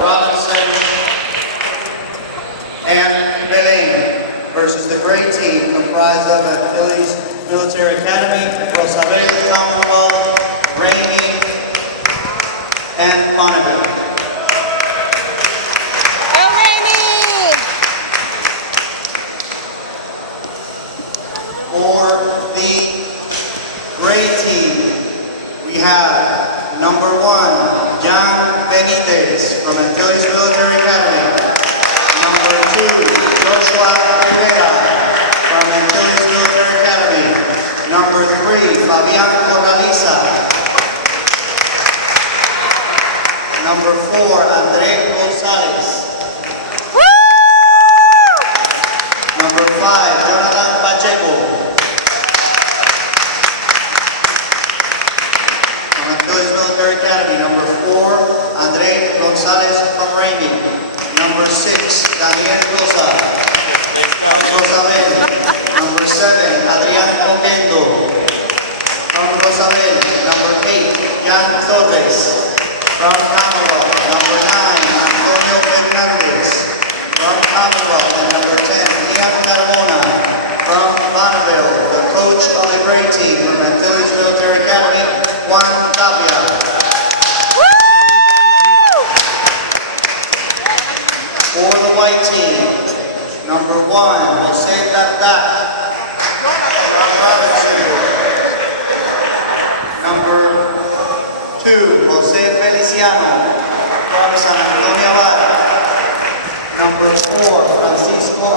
Robinson and Belén versus the gray team comprised of Achilles Military Academy, Rosabel, Commonwealth, Rainy, and Bonneville. For the gray team, we have number 1, Jan Benitez from Achilles Military Academy. Number 2, Joshua Rivera from Achilles Military Academy. Number 3, Fabian Corraliza. Number 4, Andre Gonzalez. Number 5, Jonathan Pacheco. From Achilles Military Academy. Number 4, Andre Gonzalez from Raimi. Number 6, Daniel Rosa from Rosabel. Number 7, Adrian Oquendo from Rosabel. Number 8, Jan Torres from Commonwealth. Number 9, Antonio Fernandez from Commonwealth. And number 10, Ian Carmona from Bonneville. The coach of the gray team from Achilles Military Academy, Juan Tapia. For the white team, number 1, Jose Tartac from Robinson. Number 2, Jose Feliciano from San Antonio Abad. Number 4, Francisco